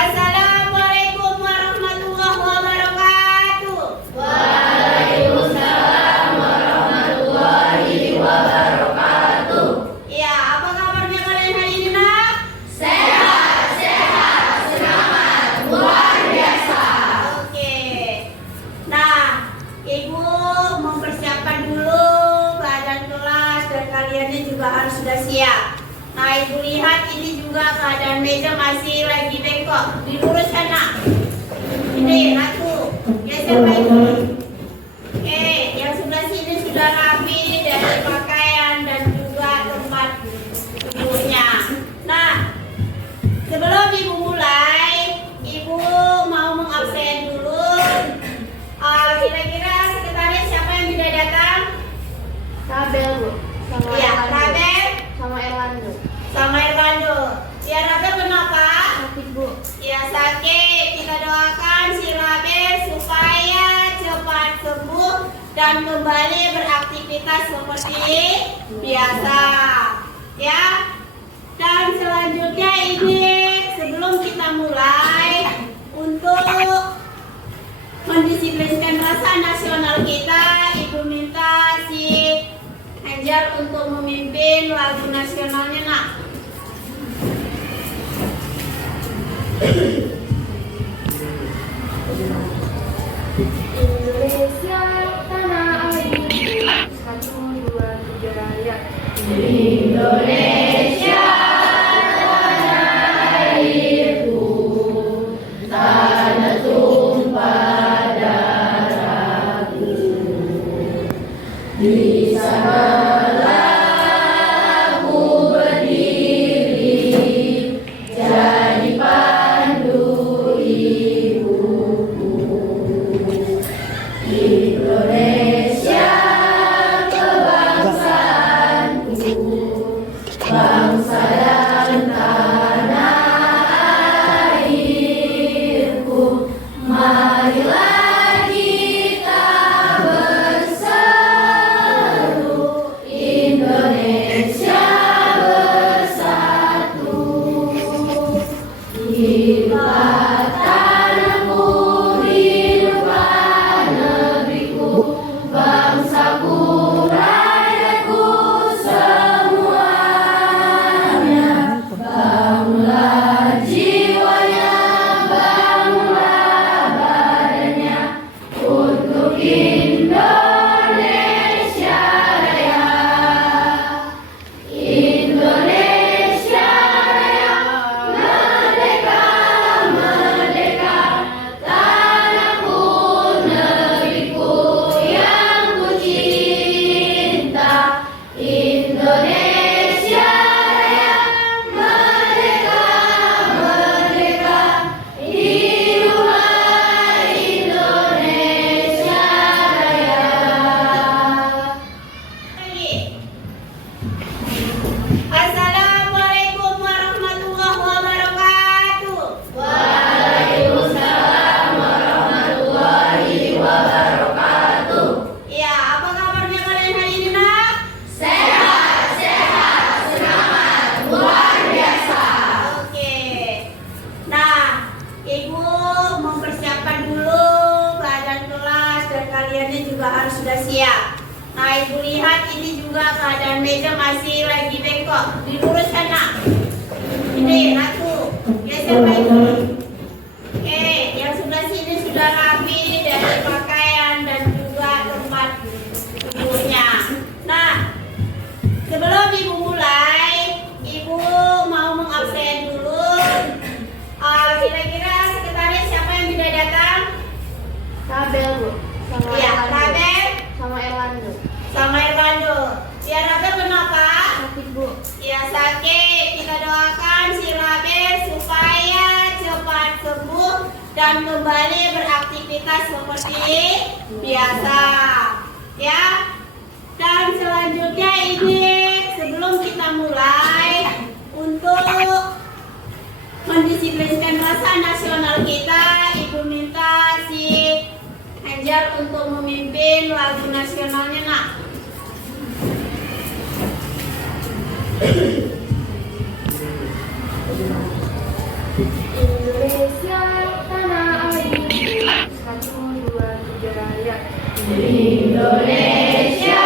Assalamualaikum warahmatullahi wabarakatuh. Waalaikumsalam warahmatullahi wabarakatuh. Ya, apa kabarnya kalian hari ini, nak? Sehat, semangat, luar biasa. Oke. Nah, Ibu mempersiapkan dulu keadaan kelas dan kaliannya juga harus sudah siap. Nah, Ibu lihat ini juga keadaan meja masih lagi bengkok. Diluruskan, nak. Ini, satu. Geser lagi. Oke, yang sebelah sini sudah rapi dari pakaian dan juga tempat duduknya. Nah, sebelum Ibu mulai, Ibu mau mengabsen dulu. Kira-kira sekretaris siapa yang tidak datang? Rabel, Bu. Iya, Rabel Sama Erlando. sama Irwando. Ya, Rabel kenapa? Sakit, Bu. Ya, sakit. Kita doakan si Rabel supaya cepat sembuh dan kembali beraktivitas seperti biasa. Ya. Dan selanjutnya ini sebelum kita mulai untuk mendisiplinkan rasa nasional kita, Ibu minta si Angel untuk memimpin lagu nasionalnya, nak. Indonesia tanah air. 1, 2, 3 ya. Indonesia tanah airku, tanah tumpah darahku. Di sanalah aku berdiri, jadi pandu ibuku. Indonesia kebangsaanku, bangsa dan tanah airku. Marilah kita berseru, Indonesia bersatu. Hiduplah tanahku, hiduplah negeriku, bangsaku, rakyatku semuanya. Bangunlah jiwanya, bangunlah badannya untuk Indonesia Raya. Indonesia Raya, merdeka, merdeka, tanahku, negeriku yang ku cinta. Indonesia Raya, merdeka, merdeka, hiduplah Indonesia Raya. Assalamualaikum warahmatullahi wabarakatuh. Waalaikumsalam warahmatullahi wabarakatuh. Ya, apa kabarnya kalian hari ini, nak? Sehat, semangat, luar biasa. Oke. Nah, Ibu mempersiapkan dulu keadaan kelas dan kaliannya juga harus sudah siap. Nah, Ibu lihat ini juga keadaan meja masih lagi bengkok. Diluruskan, nak. Ini, satu. Geser lagi. Oke, yang sebelah sini sudah rapi dari pakaian dan juga tempat duduknya. Nah, sebelum Ibu mulai, Ibu mau Rabel, Bu. Sama Iya, Erlando. Rabel Sama Erlando. sama Irwando. Ya, Rabel kenapa? Sakit, Bu. Ya, sakit. Kita doakan si Rabel supaya cepat sembuh dan kembali beraktivitas seperti biasa. Ya. Dan selanjutnya ini sebelum kita mulai untuk mendisiplinkan rasa nasional kita, Ibu minta si Angel untuk memimpin lagu nasionalnya, Nak. Indonesia tanah air. 1, 2, 3 ya. Indonesia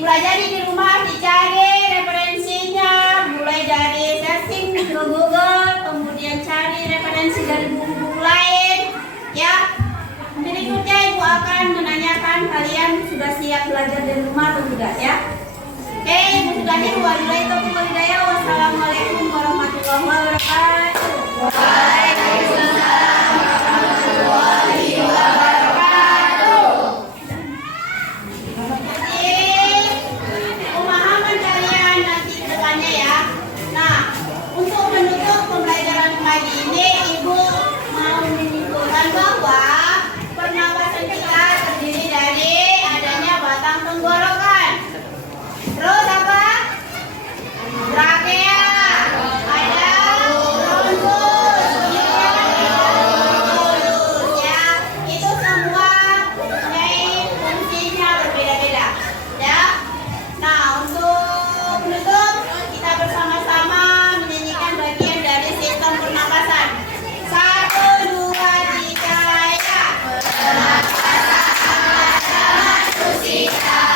dipelajari di rumah, dicari referensinya mulai dari dari buku-buku lain. Ya, berikutnya Ibu akan menanyakan kalian sudah siap belajar di rumah atau tidak ya? Oke, Ibu sudah nih. Wassalamualaikum warahmatullahi wabarakatuh. Waalaikumsalam warahmatullahi wabarakatuh. Jadi, pemahaman kalian nanti ke depannya ya. Nah, untuk menutup pembelajaran pagi ini, Ibu mau menyimpulkan bahwa pernapasan kita terdiri dari adanya batang tenggorokan. Terus apa? Trakea, ada bronkus, ya. Itu semua mempunyai fungsinya berbeda-beda, ya. Nah, untuk menutup kita bersama-sama menyanyikan bagian dari sistem pernapasan. 1, 2, 3, ya. Pernapasan manusia dimulai.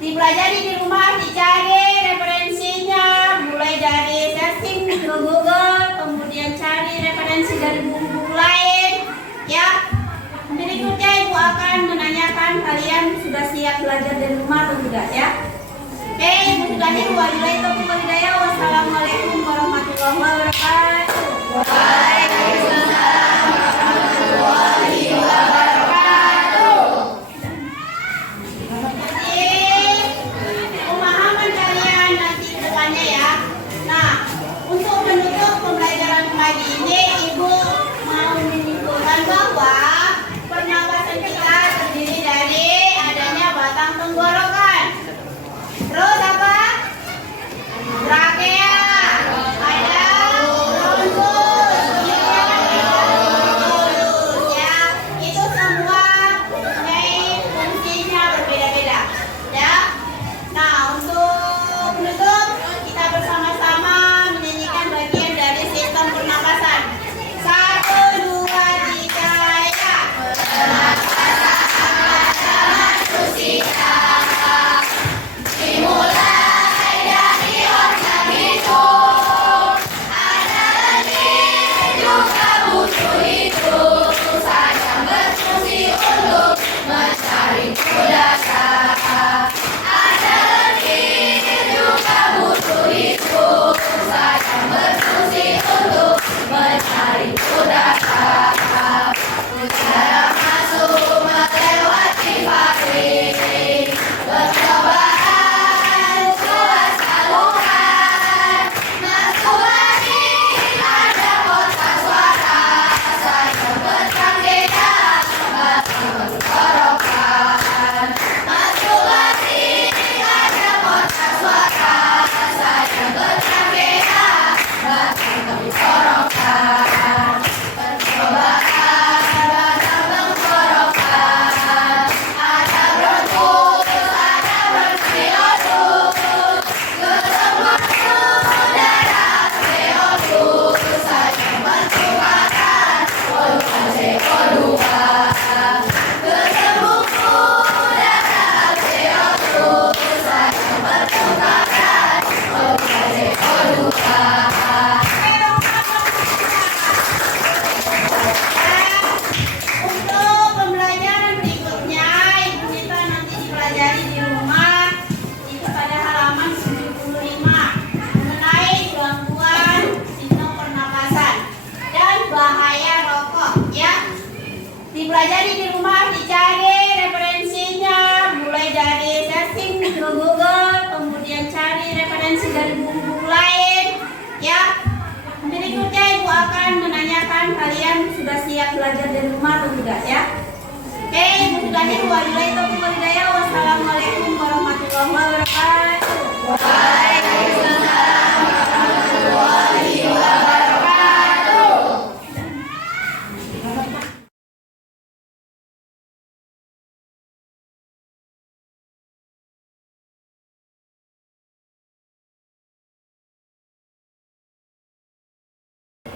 Dipelajari di rumah, dicari referensinya, mulai dari searching ke Google, kemudian cari referensi dari buku-buku lain, ya. Berikutnya Ibu akan menanyakan kalian sudah siap belajar di rumah atau tidak ya? Oke, Ibu sudah nih. Wassalamualaikum warahmatullahi wabarakatuh. Waalaikumsalam warahmatullahi wabarakatuh. Pemahaman kalian nanti ke depannya ya. Nah, untuk menutup pembelajaran pagi ini, Ibu mau menyimpulkan bahwa pernapasan kita terdiri dari adanya batang tenggorokan. Terus apa? Trakea, dipelajari di rumah, dicari referensinya, mulai dari searching ke Google, kemudian cari referensi dari buku-buku lain, ya. Berikutnya Ibu akan menanyakan kalian sudah siap belajar di rumah atau tidak, ya. Oke, Ibu sudahi. Wabillahi taufiq wal hidayah. Wassalamualaikum warahmatullahi wabarakatuh. Waalaikumsalam warahmatullahi wabarakatuh.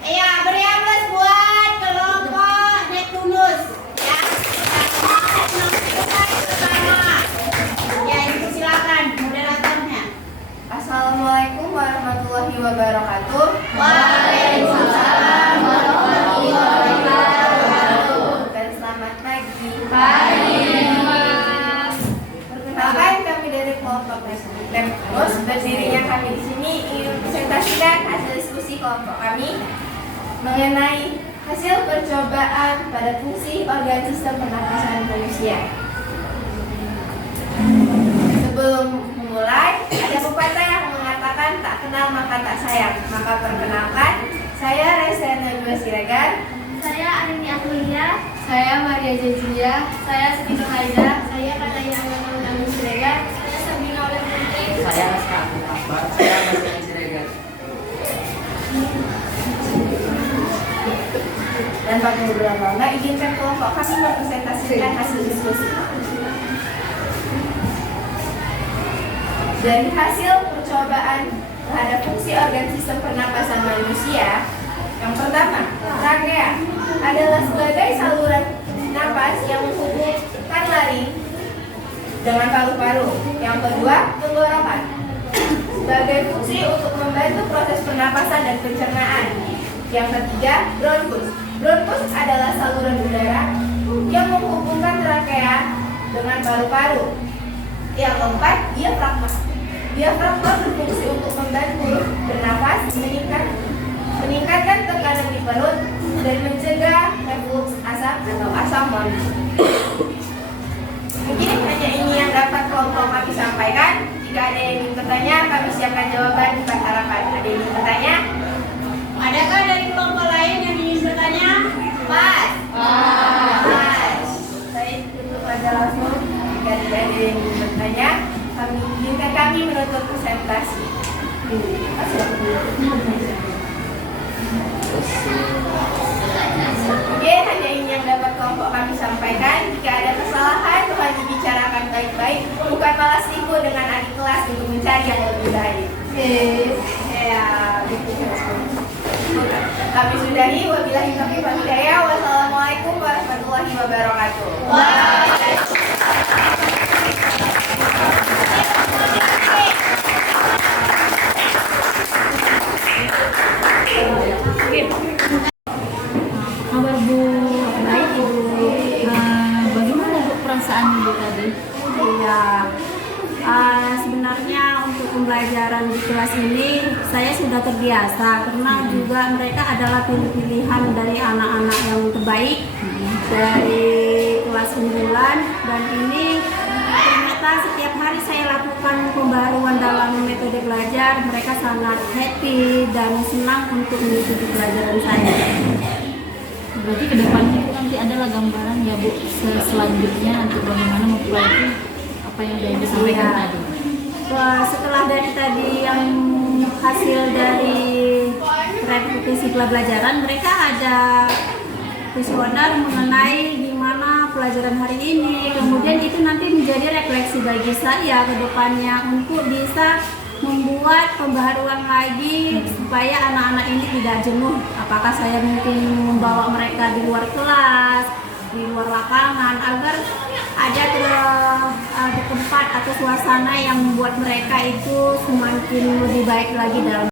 Iya, beri aplaus buat kelompok Neptunus. Ya, pertama. Ya, Ibu silakan moderatornya. Assalamualaikum warahmatullahi wabarakatuh. Waalaikumsalam warahmatullahi wabarakatuh. Dan selamat pagi. Mas. Perkenalkan, kami dari kelompok Neptunus. Berdirinya kami di sini ingin presentasikan hasil diskusi kelompok kami mengenai hasil percobaan pada fungsi organ sistem pernapasan manusia. Sebelum memulai, ada pepatah yang mengatakan tak kenal maka tak sayang. Maka perkenalkan, saya Resa Najwa Siregar. Saya Arini Amelia. Saya Maria Jezia. Saya Siti Haida. Saya Kataya Amin Siregar. Saya Sabina Oleh Putri. Saya Raska Akbar. Saya Mas Siregar. Dan pada beberapa izinkan kelompok kami mempresentasikan hasil diskusi. Dari hasil percobaan terhadap fungsi organ sistem pernapasan manusia, yang pertama, trachea adalah sebagai saluran napas yang menghubungkan laring dengan paru-paru. Yang kedua, tenggorokan sebagai fungsi untuk membantu proses pernapasan dan pencernaan. Yang ketiga, bronkus. Bronkus adalah saluran udara yang menghubungkan trachea dengan paru-paru. Yang keempat, diafragma. Diafragma berfungsi untuk membantu bernapas, meningkatkan tekanan di perut, dan mencegah reflux asam atau asam lambung. Mungkin hanya ini yang dapat kelompok kami sampaikan. Jika ada yang ingin bertanya, kami siapkan jawaban di harapan. Ada yang ingin bertanya? Adakah dari kelompok lain yang ingin bertanya? Mas. Mas. Saya tutup aja langsung. Jika tidak ada yang ingin bertanya, kami izinkan kami menutup presentasi. Oke, hanya ini yang dapat kelompok kami sampaikan. Jika ada kesalahan, Tuhan dibicarakan baik-baik, bukan malah sibuk dengan adik kelas untuk mencari yang lebih baik. Ya, gitu. Kami sudahi. Wabillahi taufiq wal hidayah. Wassalamualaikum warahmatullahi wabarakatuh. Kabar Bu, baik Ibu. Bagaimana Bu perasaan Ibu tadi? Iya. Sebenarnya untuk pembelajaran di kelas ini saya sudah terbiasa karena juga mereka adalah pilihan dari anak-anak yang terbaik dari kelas unggulan, dan ini ternyata setiap hari saya lakukan pembaruan dalam metode belajar. Mereka sangat happy dan senang untuk mengikuti pelajaran saya. Berarti ke depannya itu nanti adalah gambaran ya Bu, selanjutnya untuk bagaimana memperbaiki apa yang sudah disampaikan Iya. tadi. Setelah dari tadi yang hasil dari revisi pelajaran, mereka ada kuesioner mengenai gimana pelajaran hari ini. Kemudian itu nanti menjadi refleksi bagi saya ke depannya untuk bisa membuat pembaharuan lagi supaya anak-anak ini tidak jenuh. Apakah saya mungkin membawa mereka di luar kelas, di luar lapangan, agar ada tempat atau suasana yang membuat mereka itu semakin lebih baik lagi dalam